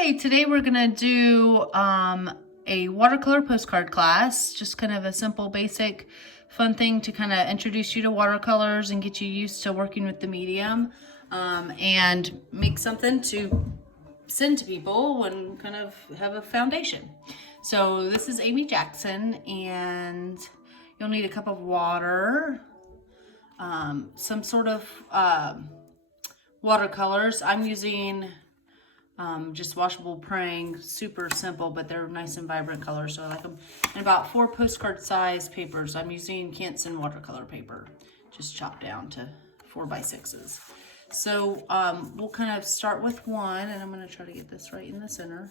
Hi, today we're gonna do a watercolor postcard class, just kind of a simple, basic, fun thing to kind of introduce you to watercolors and get you used to working with the medium, and make something to send to people and kind of have a foundation. So this is Amy Jackson, and you'll need a cup of water, some sort of watercolors. I'm using just washable praying, super simple, but they're nice and vibrant colors, so I like them. And about 4 postcard size papers. I'm using Canson watercolor paper, just chopped down to 4x6s. So we'll kind of start with one, and I'm going to try to get this right in the center.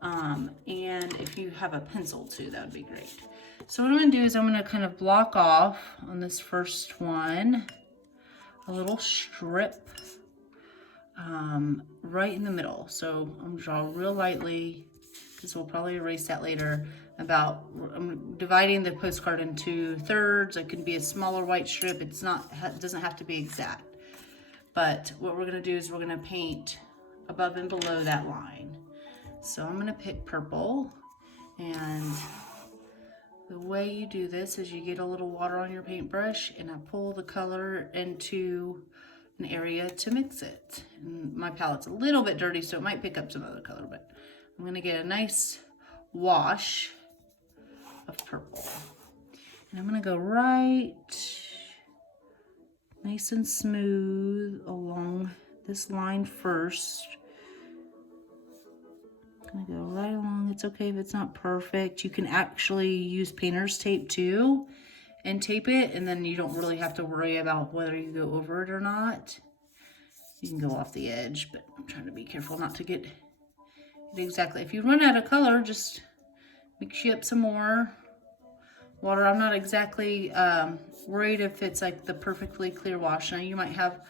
And if you have a pencil too, that would be great. So what I'm going to do is I'm going to kind of block off on this first one a little strip right in the middle. So I'm gonna draw real lightly, because we'll probably erase that later. I'm dividing the postcard into thirds. It can be a smaller white strip. It doesn't have to be exact. But what we're gonna do is we're gonna paint above and below that line. So I'm gonna pick purple, and the way you do this is you get a little water on your paintbrush, and I pull the color into an area to mix it. And my palette's a little bit dirty, so it might pick up some other color, but I'm gonna get a nice wash of purple. And I'm gonna go right nice and smooth along this line first. I'm gonna go right along. It's okay if it's not perfect. You can actually use painter's tape too and tape it, and then you don't really have to worry about whether you go over it or not. You can go off the edge, but I'm trying to be careful not to get it exactly. If you run out of color, just mix you up some more water. I'm not exactly worried if it's like the perfectly clear wash. Now you might have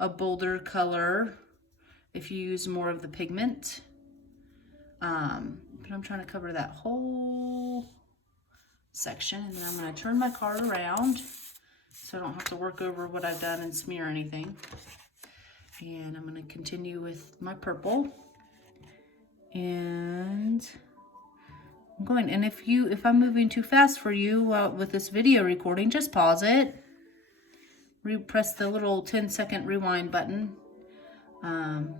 a bolder color if you use more of the pigment, but I'm trying to cover that whole section. And then I'm going to turn my card around so I don't have to work over what I've done and smear anything. And I'm going to continue with my purple, and I'm going. And if I'm moving too fast for you with this video recording, just pause it, press the little 10-second rewind button, and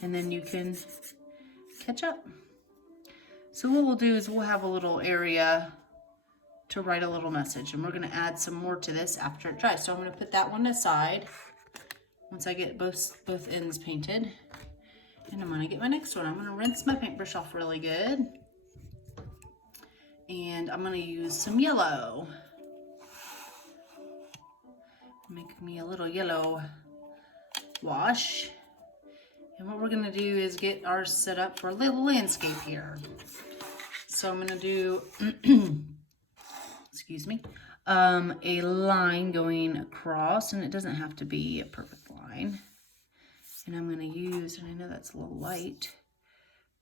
then you can catch up. So what we'll do is we'll have a little area to write a little message, and we're going to add some more to this after it dries. So I'm going to put that one aside once I get both ends painted. And I'm going to get my next one. I'm going to rinse my paintbrush off really good, and I'm going to use some yellow. Make me a little yellow wash. And what we're going to do is get ours set up for a little landscape here. So I'm going to do excuse me, a line going across, and it doesn't have to be a perfect line. And I'm going to use, and I know that's a little light,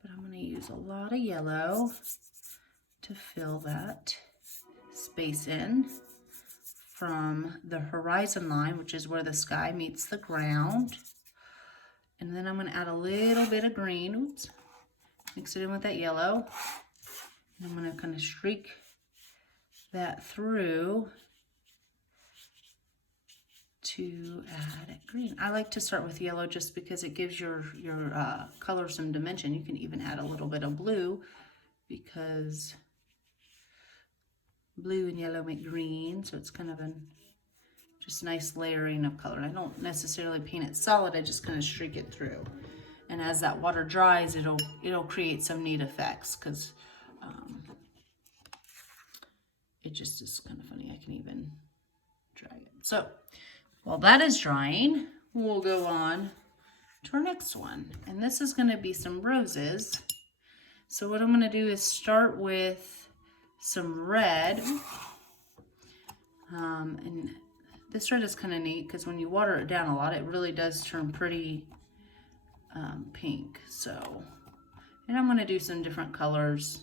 but I'm going to use a lot of yellow to fill that space in from the horizon line, which is where the sky meets the ground. And then I'm going to add a little bit of green, oops, mix it in with that yellow. And I'm going to kind of streak that through to add green. I like to start with yellow just because it gives your color some dimension. You can even add a little bit of blue, because blue and yellow make green, so it's kind of just nice layering of color. I don't necessarily paint it solid, I just kind of streak it through. And as that water dries, it'll create some neat effects, because it just is kind of funny. I can even drag it. So while that is drying, we'll go on to our next one. And this is going to be some roses. So what I'm going to do is start with some red. And this red is kind of neat, because when you water it down a lot, it really does turn pretty pink. So, and I'm going to do some different colors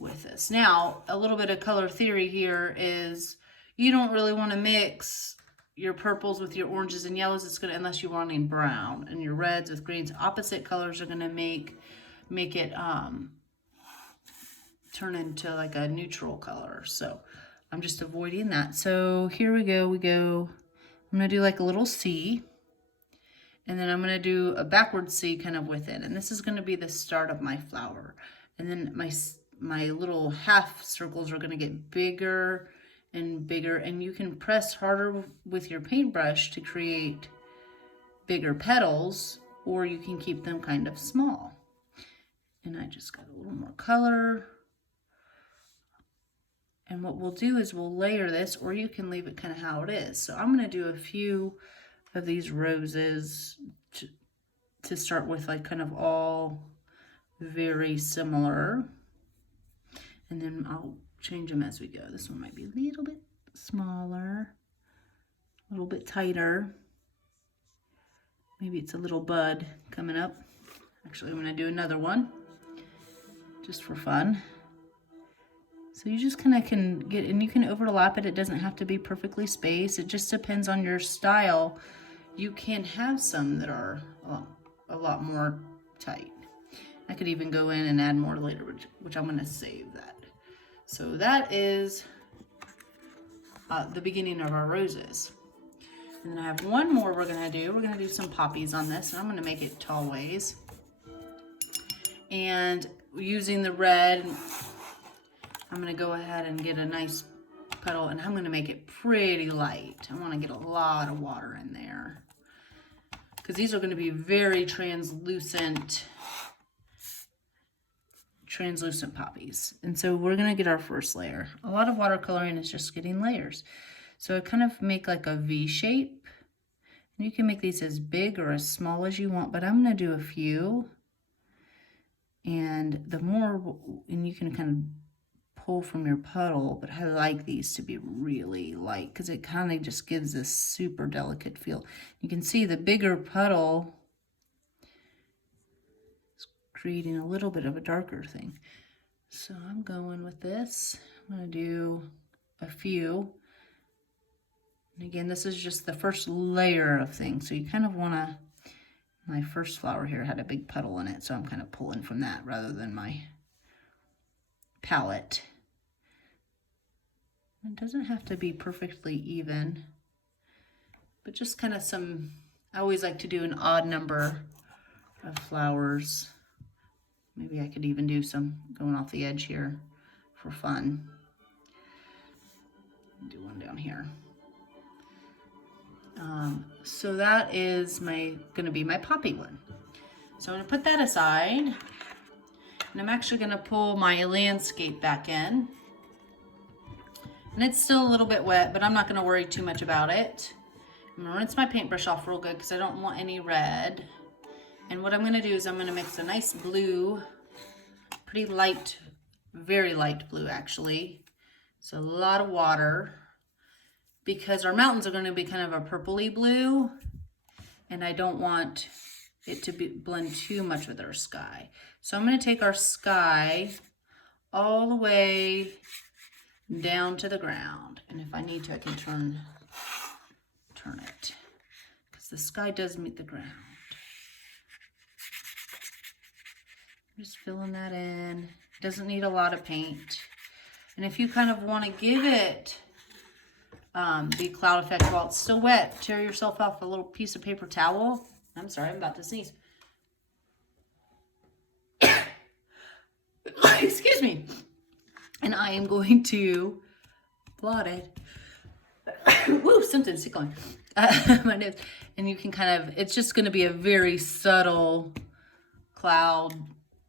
with this. Now, a little bit of color theory here is you don't really want to mix your purples with your oranges and yellows, it's gonna, unless you're wanting brown, and your reds with greens, opposite colors are gonna make it turn into like a neutral color. So I'm just avoiding that. So here we go, I'm gonna do like a little C, and then I'm gonna do a backward C kind of within, and this is gonna be the start of my flower. And then my little half circles are gonna get bigger and bigger, and you can press harder with your paintbrush to create bigger petals, or you can keep them kind of small. And I just got a little more color. And what we'll do is we'll layer this, or you can leave it kind of how it is. So I'm gonna do a few of these roses to start with, like kind of all very similar. And then I'll change them as we go. This one might be a little bit smaller, a little bit tighter. Maybe it's a little bud coming up. Actually, I'm gonna do another one just for fun. So you just kind of can get, and you can overlap it. It doesn't have to be perfectly spaced. It just depends on your style. You can have some that are a lot more tight. I could even go in and add more later, which I'm gonna save that. So that is the beginning of our roses. And then I have one more we're gonna do. We're gonna do some poppies on this, and I'm gonna make it tall ways. And using the red, I'm gonna go ahead and get a nice petal, and I'm gonna make it pretty light. I wanna get a lot of water in there, because these are gonna be very translucent poppies. And so we're gonna get our first layer. A lot of watercoloring is just getting layers. So I kind of make like a V shape. And you can make these as big or as small as you want, but I'm gonna do a few. And the more, and you can kind of pull from your puddle, but I like these to be really light because it kind of just gives this super delicate feel. You can see the bigger puddle creating a little bit of a darker thing. So I'm going with this. I'm going to do a few. And again, this is just the first layer of things. So you kind of want to, my first flower here had a big puddle in it, so I'm kind of pulling from that rather than my palette. It doesn't have to be perfectly even, but just kind of some, I always like to do an odd number of flowers. Maybe I could even do some going off the edge here for fun. Do one down here. So that is gonna be my poppy one. So I'm gonna put that aside, and I'm actually gonna pull my landscape back in. And it's still a little bit wet, but I'm not gonna worry too much about it. I'm gonna rinse my paintbrush off real good because I don't want any red. And what I'm gonna do is I'm gonna mix a nice blue, pretty light, very light blue actually. So a lot of water, because our mountains are gonna be kind of a purpley blue, and I don't want it to blend too much with our sky. So I'm gonna take our sky all the way down to the ground. And if I need to, I can turn it, because the sky does meet the ground. Just filling that in. It doesn't need a lot of paint. And if you kind of want to give it the cloud effect while it's still wet, tear yourself off a little piece of paper towel. I'm sorry, I'm about to sneeze. Excuse me. And I am going to blot it. Woo, something's tickling my nose. And you can kind of, it's just going to be a very subtle cloud,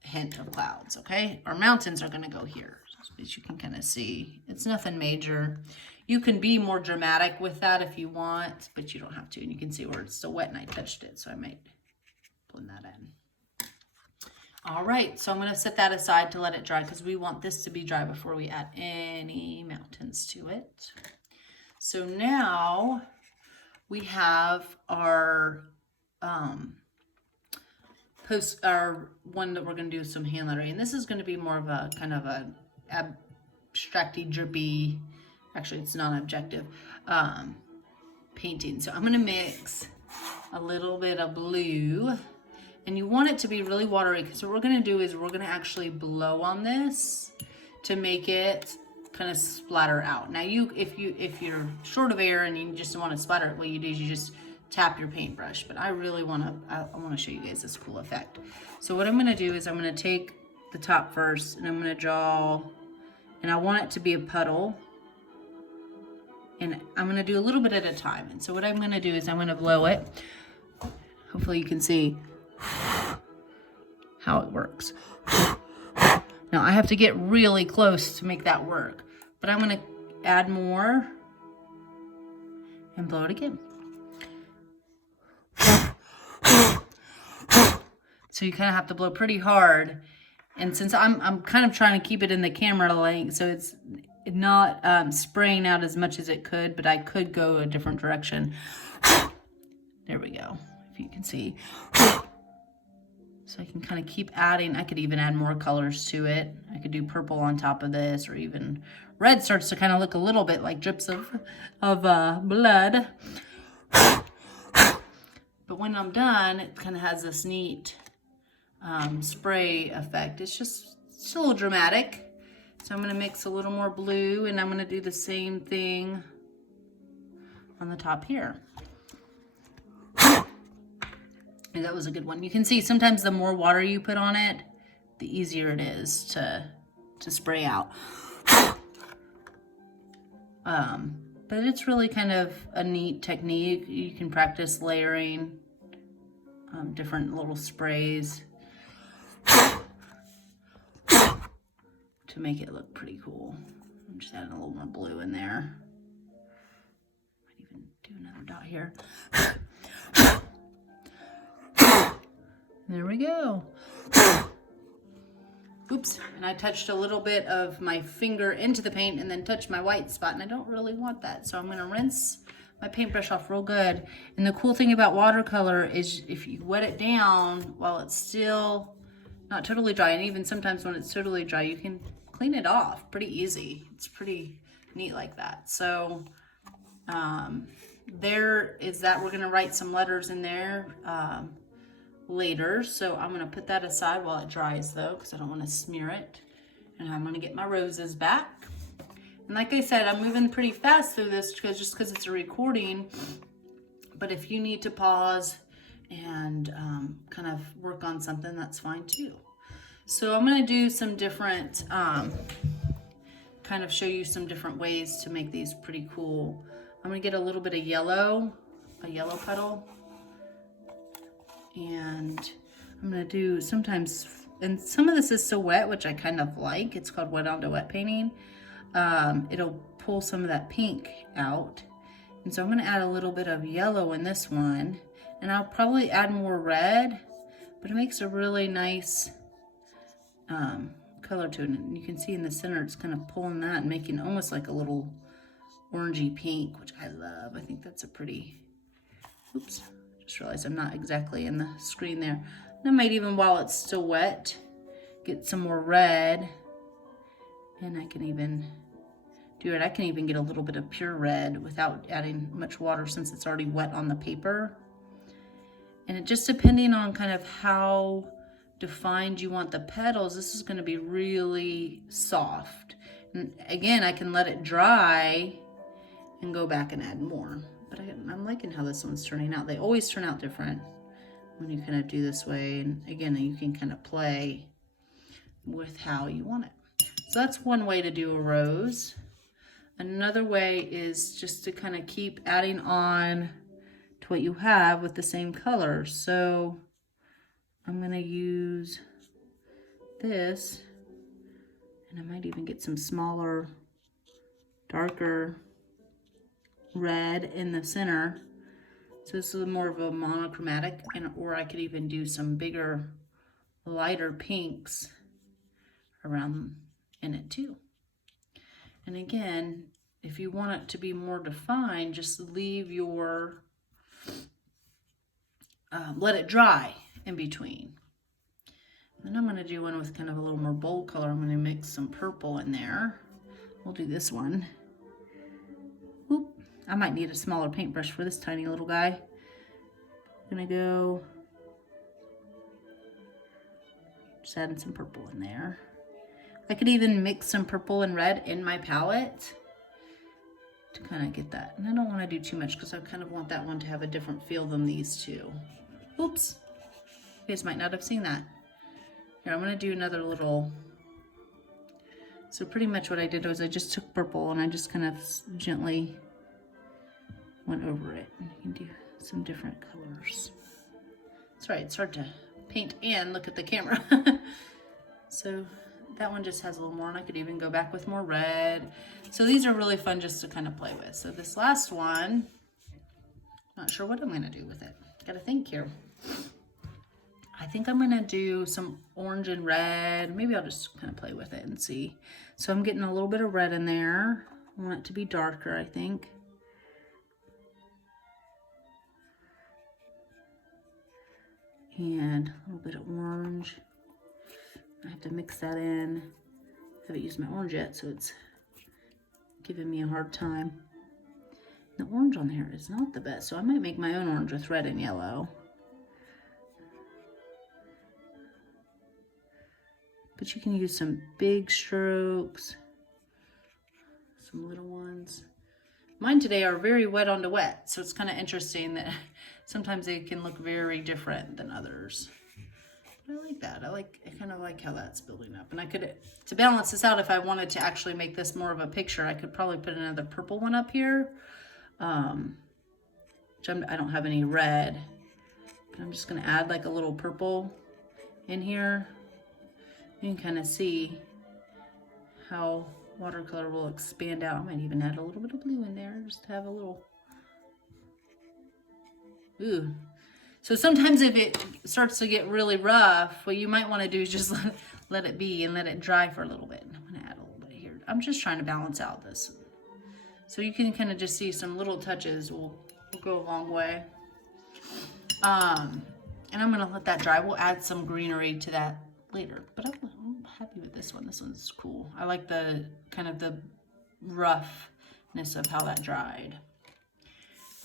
hint of clouds, okay? Our mountains are going to go here, as you can kind of see. It's nothing major. You can be more dramatic with that if you want, but you don't have to. And you can see where it's still wet and I touched it, so I might blend that in. All right, so I'm going to set that aside to let it dry, because we want this to be dry before we add any mountains to it. So now we have our one that we're going to do some hand lettering. And this is going to be more of a kind of a abstracty, drippy, actually it's non-objective, painting. So I'm gonna mix a little bit of blue, and you want it to be really watery, because what we're gonna do is we're gonna actually blow on this to make it kind of splatter out. Now if you're short of air and you just want to splatter it, what you do is you just tap your paintbrush. But I really want to show you guys this cool effect. So what I'm going to do is I'm going to take the top first, and I'm going to draw, and I want it to be a puddle, and I'm going to do a little bit at a time. And so what I'm going to do is I'm going to blow it. Hopefully you can see how it works. Now I have to get really close to make that work, but I'm gonna add more and blow it again. So you kind of have to blow pretty hard. And since I'm kind of trying to keep it in the camera length, so it's not spraying out as much as it could, but I could go a different direction. There we go, if you can see. So I can kind of keep adding. I could even add more colors to it. I could do purple on top of this, or even red starts to kind of look a little bit like drips of blood. But when I'm done, it kind of has this neat spray effect. It's a little dramatic. So I'm going to mix a little more blue, and I'm going to do the same thing on the top here. And that was a good one. You can see sometimes the more water you put on it, the easier it is to spray out. But it's really kind of a neat technique. You can practice layering different little sprays to make it look pretty cool. I'm just adding a little more blue in there. Might even do another dot here. There we go. Oops, and I touched a little bit of my finger into the paint and then touched my white spot, and I don't really want that. So I'm gonna rinse my paintbrush off real good. And the cool thing about watercolor is if you wet it down while it's still not totally dry, and even sometimes when it's totally dry, you can clean it off pretty easy. It's pretty neat like that. So there is that. We're gonna write some letters in there later, so I'm gonna put that aside while it dries though, because I don't want to smear it. And I'm gonna get my roses back. And like I said, I'm moving pretty fast through this just because it's a recording. But if you need to pause and kind of work on something, that's fine too. So I'm gonna do some different, kind of show you some different ways to make these pretty cool. I'm gonna get a little bit of yellow, a yellow puddle. And I'm gonna do sometimes, and some of this is so wet, which I kind of like. It's called wet onto wet painting. It'll pull some of that pink out. And so I'm gonna add a little bit of yellow in this one, and I'll probably add more red, but it makes a really nice color to it. And you can see in the center, it's kind of pulling that and making almost like a little orangey pink, which I love. I think that's a pretty, oops. Just realized I'm not exactly in the screen there. And I might even, while it's still wet, get some more red. And I can even do it. I can even get a little bit of pure red without adding much water, since it's already wet on the paper. And it just depending on kind of how defined you want the petals, this is going to be really soft. And again, I can let it dry and go back and add more. But I'm liking how this one's turning out. They always turn out different when you kind of do this way. And again, you can kind of play with how you want it. So that's one way to do a rose. Another way is just to kind of keep adding on to what you have with the same color. So I'm going to use this, and I might even get some smaller, darker red in the center. So this is more of a monochromatic, or I could even do some bigger, lighter pinks around in it too. And again, if you want it to be more defined, just leave your, let it dry in between. And then I'm going to do one with kind of a little more bold color. I'm going to mix some purple in there. We'll do this one. Oop, I might need a smaller paintbrush for this tiny little guy. I'm gonna go, just adding some purple in there. I could even mix some purple and red in my palette to kind of get that. And I don't want to do too much because I kind of want that one to have a different feel than these two. Oops. You guys might not have seen that. Here, I'm going to do another little. So pretty much what I did was I just took purple and I just kind of gently went over it. And you can do some different colors. Sorry, it's hard to paint and look at the camera. So that one just has a little more, and I could even go back with more red. So these are really fun just to kind of play with. So this last one, not sure what I'm going to do with it. Gotta think here. I think I'm going to do some orange and red. Maybe I'll just kind of play with it and see. So I'm getting a little bit of red in there. I want it to be darker, I think. And a little bit of orange. I have to mix that in. I haven't used my orange yet, so it's giving me a hard time. The orange on here is not the best, so I might make my own orange with red and yellow. But you can use some big strokes, some little ones. Mine today are very wet onto wet, so it's kind of interesting that sometimes they can look very different than others. I like that. I kind of like how that's building up. And I could, to balance this out, if I wanted to actually make this more of a picture, I could probably put another purple one up here. Which I don't have any red. But I'm just going to add like a little purple in here. You can kind of see how watercolor will expand out. I might even add a little bit of blue in there just to have a little. Ooh. So sometimes if it starts to get really rough, what you might want to do is just let it be and let it dry for a little bit. And I'm going to add a little bit here. I'm just trying to balance out this. So you can kind of just see some little touches will go a long way. And I'm going to let that dry. We'll add some greenery to that later. But I'm happy with this one. This one's cool. I like the kind of the roughness of how that dried.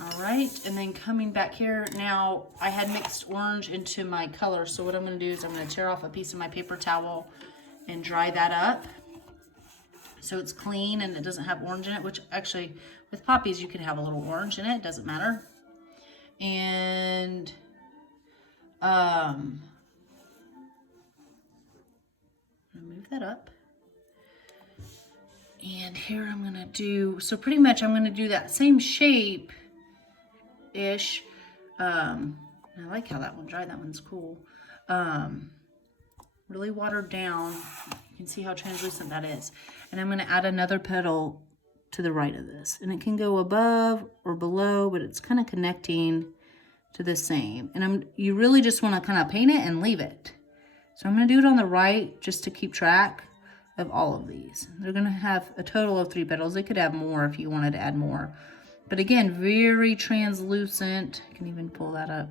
All right, and then coming back here, now I had mixed orange into my color, so what I'm going to do is I'm going to tear off a piece of my paper towel and dry that up so it's clean and it doesn't have orange in it, which actually with poppies you can have a little orange in it, doesn't matter. And I'm going to move that up. And here I'm going to do, so pretty much I'm going to do that same shape ish. I like how that one dried. That one's cool. Really watered down. You can see how translucent that is. And I'm going to add another petal to the right of this. And it can go above or below, but it's kind of connecting to the same. And you really just want to kind of paint it and leave it. So I'm going to do it on the right just to keep track of all of these. They're going to have a total of 3 petals. They could have more if you wanted to add more. But again, very translucent. I can even pull that up.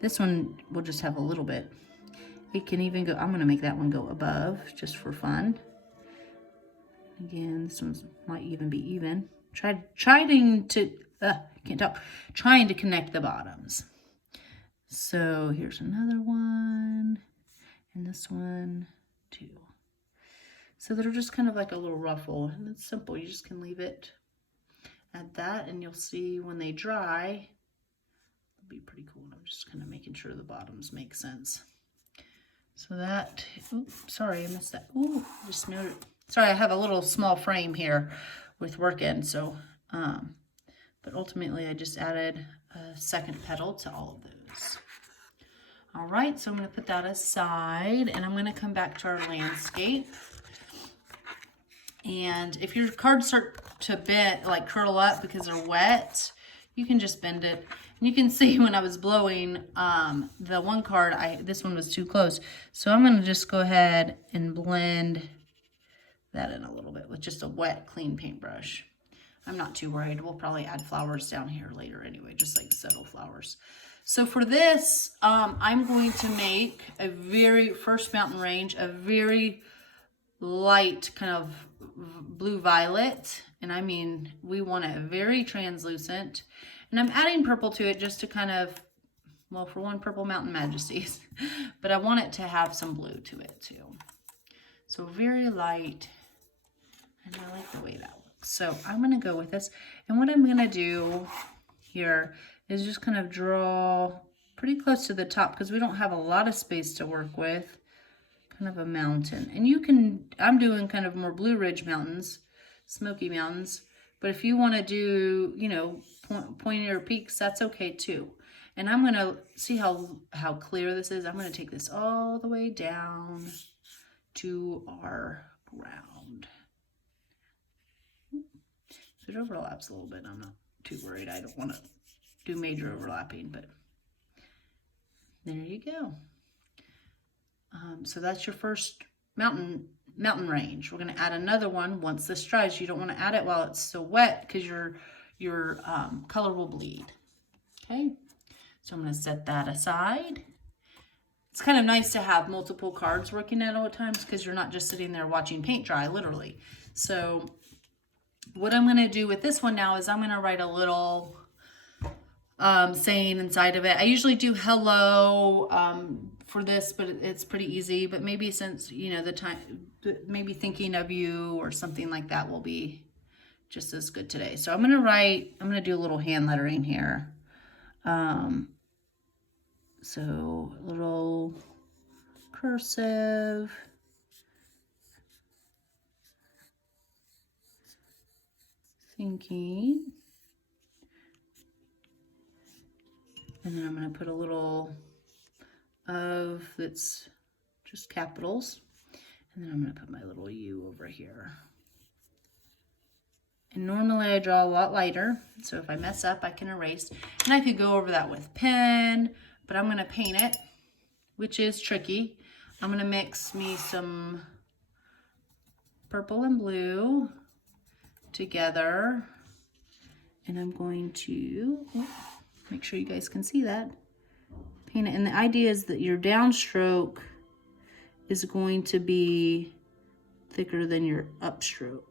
This one will just have a little bit. It can even go, I'm going to make that one go above just for fun. Again, this one might even be even. Trying to connect the bottoms. So here's another one. And this one too. So they're just kind of like a little ruffle. And it's simple. You just can leave it at that, and you'll see when they dry, it'll be pretty cool. I'm just kind of making sure the bottoms make sense. So that, oops, sorry, I missed that. Ooh, just noted. Sorry, I have a little small frame here with work in, so, but ultimately I just added a second petal to all of those. All right, so I'm going to put that aside, and I'm going to come back to our landscape. And if your cards start to bend, like curl up because they're wet, you can just bend it. And you can see when I was blowing the one card, this one was too close. So I'm going to just go ahead and blend that in a little bit with just a wet, clean paintbrush. I'm not too worried. We'll probably add flowers down here later anyway, just like subtle flowers. So for this, I'm going to make a very, first mountain range, a very light kind of blue violet. And I mean, we want it very translucent. And I'm adding purple to it just to kind of, well, for one, Purple Mountain Majesties, but I want it to have some blue to it too. So very light, and I like the way that looks. So I'm gonna go with this. And what I'm gonna do here is just kind of draw pretty close to the top because we don't have a lot of space to work with. Kind of a mountain. And you can, I'm doing kind of more Blue Ridge Mountains, Smoky Mountains, but if you want to do, you know, pointier peaks, that's okay too. And I'm going to see how clear this is. I'm going to take this all the way down to our ground. So it overlaps a little bit. I'm not too worried. I don't want to do major overlapping, but there you go. So that's your first mountain range. We're going to add another one once this dries. You don't want to add it while it's still wet because your color will bleed. Okay, so I'm going to set that aside. It's kind of nice to have multiple cards working at all times because you're not just sitting there watching paint dry, literally. So what I'm going to do with this one now is I'm going to write a little saying inside of it. I usually do hello for this, but it's pretty easy. But maybe since, you know, the time, maybe thinking of you or something like that will be just as good today. So I'm going to do a little hand lettering here. So a little cursive. Thinking. And then I'm going to put a little of that's just capitals. And then I'm going to put my little U over here. And normally I draw a lot lighter, so if I mess up, I can erase. And I could go over that with pen, but I'm going to paint it, which is tricky. I'm going to mix me some purple and blue together. And I'm going to, make sure you guys can see that, paint it. And the idea is that your downstroke is going to be thicker than your upstroke.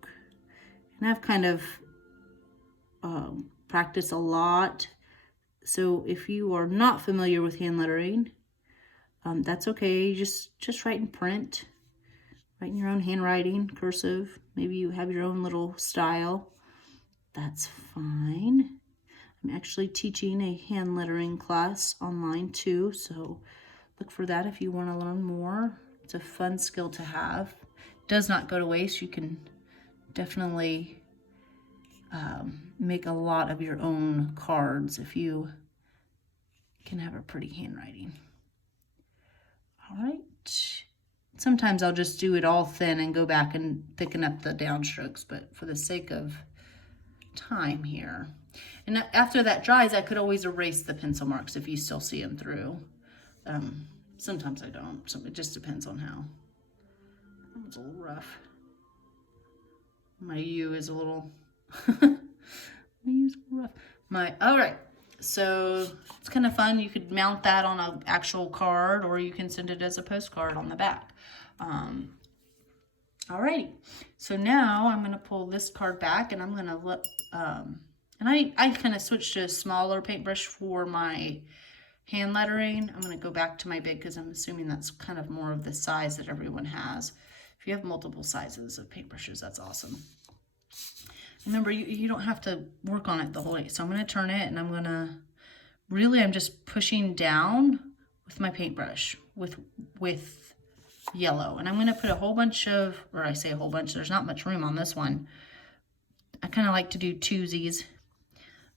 And I've kind of practiced a lot. So if you are not familiar with hand lettering, that's okay. Just write in print, write in your own handwriting, cursive. Maybe you have your own little style. That's fine. I'm actually teaching a hand lettering class online too, so look for that if you want to learn more. It's a fun skill to have. It does not go to waste. You can definitely make a lot of your own cards if you can have a pretty handwriting. All right. Sometimes I'll just do it all thin and go back and thicken up the downstrokes, but for the sake of time here. And after that dries, I could always erase the pencil marks if you still see them through. Sometimes I don't, so it just depends on how. It's a little rough. My U is a little, my U's a little rough. All right, so it's kind of fun. You could mount that on an actual card, or you can send it as a postcard on the back. Alrighty, so now I'm going to pull this card back, and I'm going to let, and I kind of switched to a smaller paintbrush for my hand lettering. I'm going to go back to my big because I'm assuming that's kind of more of the size that everyone has. If you have multiple sizes of paintbrushes, that's awesome. Remember, you don't have to work on it the whole way. So I'm going to turn it, and I'm going to, really, I'm just pushing down with my paintbrush with yellow. And I'm going to put a whole bunch of, or I say a whole bunch, there's not much room on this one. I kind of like to do twosies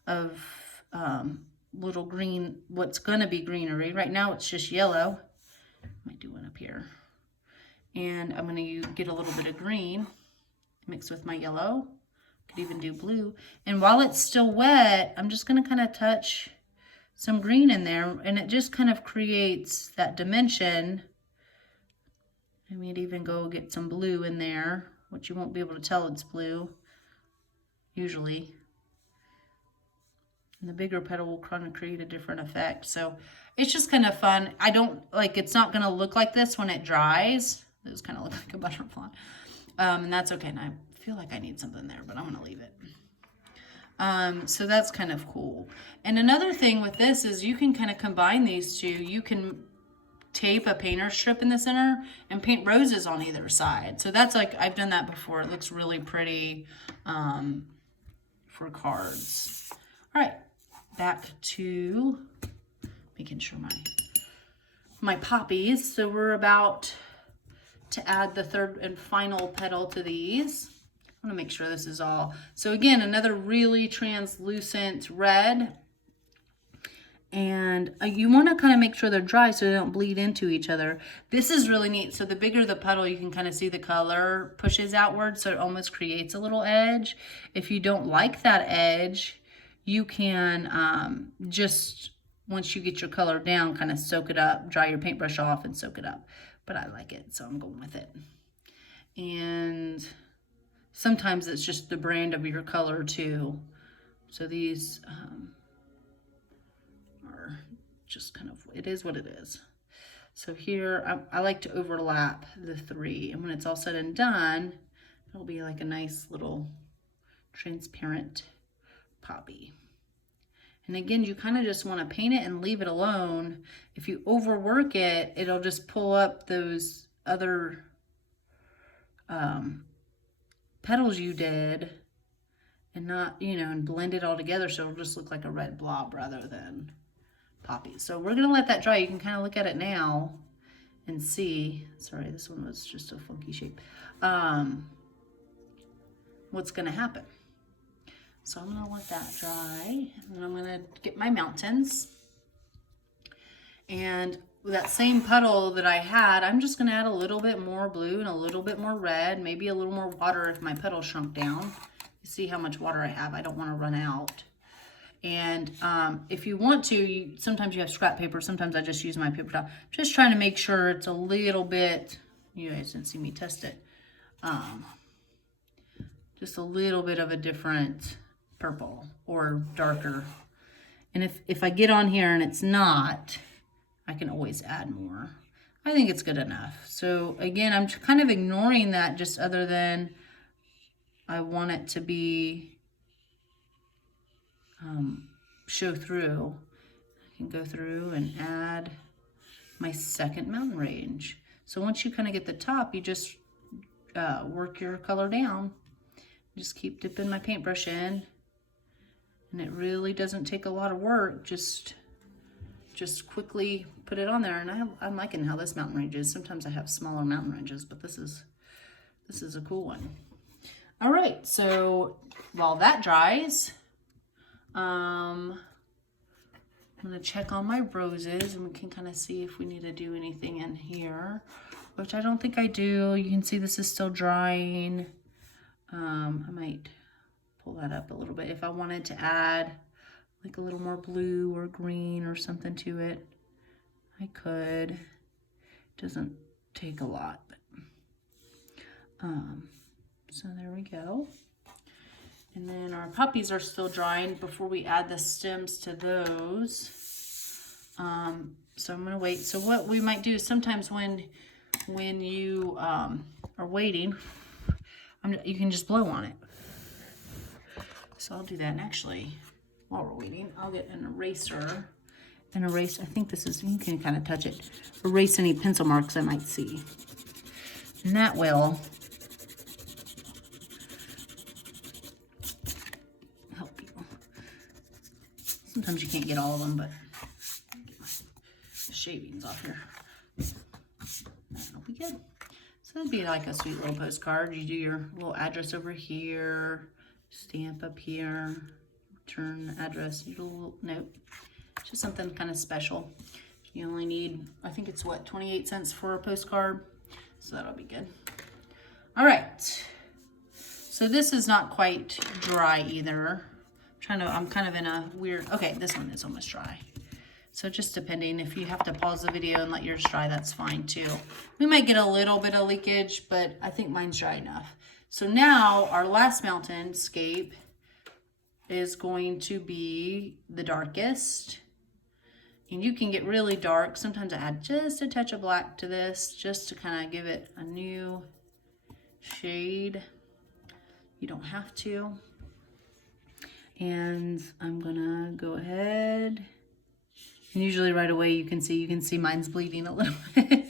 of little green, what's going to be greenery. Right now it's just yellow. I might do one up here. And I'm going to get a little bit of green, mix with my yellow. Could even do blue. And while it's still wet, I'm just going to kind of touch some green in there, and it just kind of creates that dimension. I might even go get some blue in there, which you won't be able to tell it's blue, usually. And the bigger petal will kind of create a different effect. So it's just kind of fun. I don't, like, it's not going to look like this when it dries. It was kind of look like a butterfly. And that's okay. And I feel like I need something there, but I'm gonna leave it. So that's kind of cool. And another thing with this is you can kind of combine these two. You can tape a painter strip in the center and paint roses on either side. So that's like, I've done that before. It looks really pretty for cards. All right, back to making sure my poppies. So we're about to add the third and final petal to these. I want to make sure this is all. So again, another really translucent red. And you want to kind of make sure they're dry so they don't bleed into each other. This is really neat. So the bigger the petal, you can kind of see the color pushes outward, so it almost creates a little edge. If you don't like that edge, you can just, once you get your color down, kind of soak it up, dry your paintbrush off and soak it up. But I like it, so I'm going with it. And sometimes it's just the brand of your color too. So these are just kind of, it is what it is. So here, I like to overlap the three. And when it's all said and done, it'll be like a nice little transparent poppy. And again, you kind of just want to paint it and leave it alone. If you overwork it, it'll just pull up those other petals you did and not, you know, and blend it all together so it'll just look like a red blob rather than poppies. So we're going to let that dry. You can kind of look at it now and see. Sorry, this one was just a funky shape. What's going to happen. So I'm going to let that dry, and then I'm going to get my mountains. And with that same puddle that I had, I'm just going to add a little bit more blue and a little bit more red, maybe a little more water if my puddle shrunk down. You see how much water I have. I don't want to run out. And if you want to, sometimes you have scrap paper. Sometimes I just use my paper towel. Just trying to make sure it's a little bit, you guys didn't see me test it. Just a little bit of a different purple or darker. And if I get on here and it's not, I can always add more. I think it's good enough. So again, I'm kind of ignoring that just other than I want it to be show through. I can go through and add my second mountain range. So once you kind of get the top, you just work your color down. Just keep dipping my paintbrush in. And it really doesn't take a lot of work. Just quickly put it on there. And I'm liking how this mountain range is. Sometimes I have smaller mountain ranges, but this is a cool one. All right, so while that dries, I'm gonna check on my roses and we can kind of see if we need to do anything in here, which I don't think I do. You can see this is still drying. I might pull that up a little bit. If I wanted to add like a little more blue or green or something to it, I could. It doesn't take a lot, but so there we go. And then our poppies are still drying before we add the stems to those. So I'm gonna wait. So what we might do is sometimes when you are waiting, you can just blow on it. So I'll do that. And actually, while we're waiting, I'll get an eraser and erase. I think this is, you can kind of touch it. Erase any pencil marks I might see. And that will help you. Sometimes you can't get all of them, but get my shavings off here. That'll be good. So that'd be like a sweet little postcard. You do your little address over here, stamp up here, return address, your little note. Just something kind of special. You only need, I think it's what, 28 cents for a postcard. So that'll be good. All right. So this is not quite dry either. I'm kind of in a weird, okay, this one is almost dry. So just depending, if you have to pause the video and let yours dry, that's fine too. We might get a little bit of leakage, but I think mine's dry enough. So now our last mountainscape is going to be the darkest. And you can get really dark. Sometimes I add just a touch of black to this just to kind of give it a new shade. You don't have to. And I'm gonna go ahead. And usually right away you can see mine's bleeding a little bit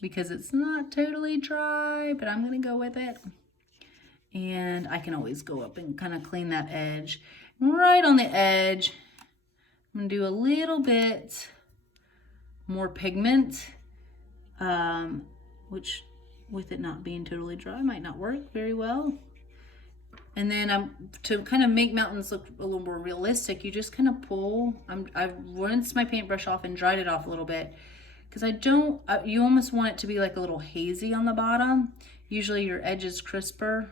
because it's not totally dry, but I'm gonna go with it. And I can always go up and kind of clean that edge. Right on the edge, I'm gonna do a little bit more pigment, which with it not being totally dry might not work very well. And then to kind of make mountains look a little more realistic, you just kind of pull. I've rinsed my paintbrush off and dried it off a little bit because you almost want it to be like a little hazy on the bottom. Usually your edge is crisper.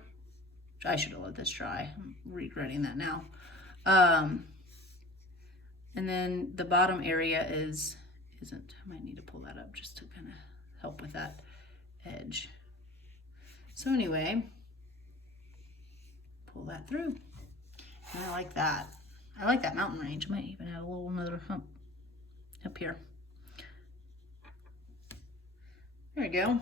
I should have let this dry. I'm regretting that now. And then the bottom area isn't. I might need to pull that up just to kind of help with that edge. So anyway, pull that through. And I like that. I like that mountain range. I might even add another hump up here. There we go.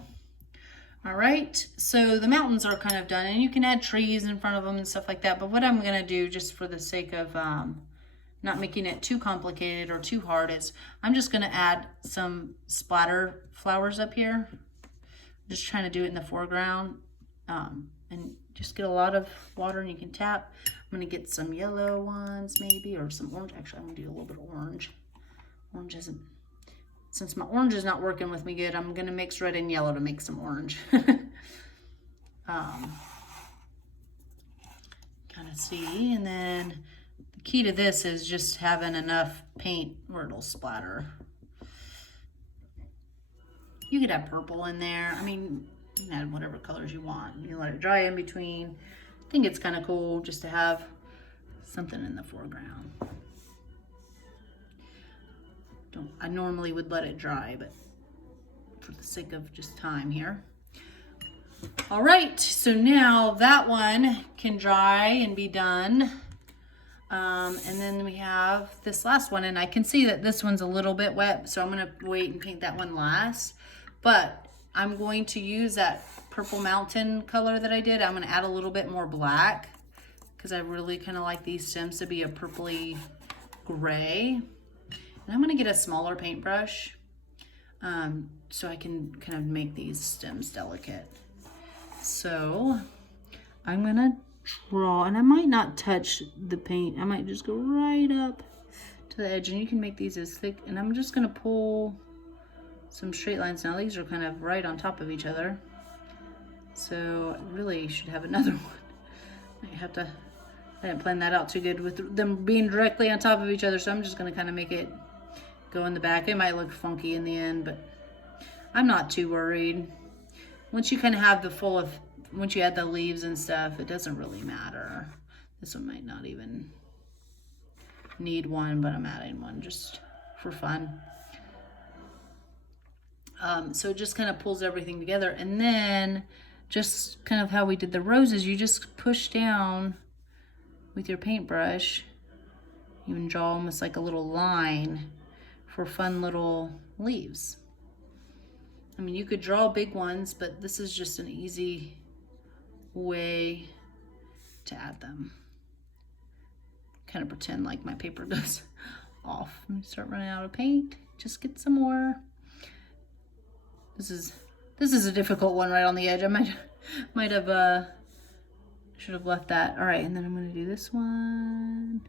All right, so the mountains are kind of done, and you can add trees in front of them and stuff like that. But what I'm gonna do, just for the sake of not making it too complicated or too hard, is I'm just gonna add some splatter flowers up here. Just trying to do it in the foreground, and just get a lot of water, and you can tap. I'm gonna get some yellow ones maybe, or some orange. Actually, I'm gonna do a little bit of orange. Orange isn't, since my orange is not working with me good, I'm gonna mix red and yellow to make some orange. Kind of see, and then the key to this is just having enough paint where it'll splatter. You could have purple in there. I mean, you can add whatever colors you want. You can let it dry in between. I think it's kind of cool just to have something in the foreground. I normally would let it dry, but for the sake of just time here. All right, so now that one can dry and be done. And then we have this last one, and I can see that this one's a little bit wet, so I'm gonna wait and paint that one last. But I'm going to use that Purple Mountain color that I did. I'm gonna add a little bit more black because I really kind of like these stems to be a purpley gray. And I'm gonna get a smaller paintbrush so I can kind of make these stems delicate. So I'm gonna draw, and I might not touch the paint. I might just go right up to the edge, and you can make these as thick. And I'm just gonna pull some straight lines. Now these are kind of right on top of each other. So I really should have another one. I didn't plan that out too good with them being directly on top of each other. So I'm just gonna kind of make it go in the back. It might look funky in the end, but I'm not too worried. Once you kind of have once you add the leaves and stuff, it doesn't really matter. This one might not even need one, but I'm adding one just for fun. So it just kind of pulls everything together. And then just kind of how we did the roses, you just push down with your paintbrush. You can draw almost like a little line for fun little leaves. I mean, you could draw big ones, but this is just an easy way to add them. Kind of pretend like my paper goes off. Let me start running out of paint. Just get some more. This is a difficult one right on the edge. I might have should have left that. All right, and then I'm gonna do this one.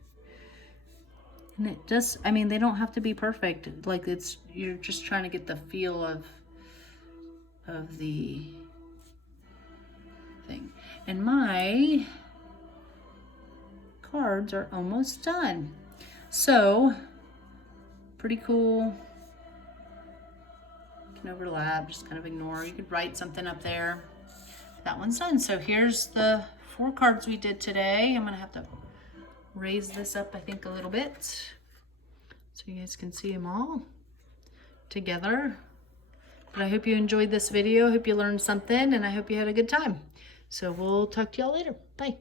And it just, I mean, they don't have to be perfect. Like you're just trying to get the feel of the thing. And my cards are almost done. So, pretty cool. You can overlap, just kind of ignore. You could write something up there. That one's done. So here's the 4 cards we did today. I'm gonna have to raise this up, I think, a little bit so you guys can see them all together. But I hope you enjoyed this video. I hope you learned something, and I hope you had a good time. So we'll talk to y'all later. Bye.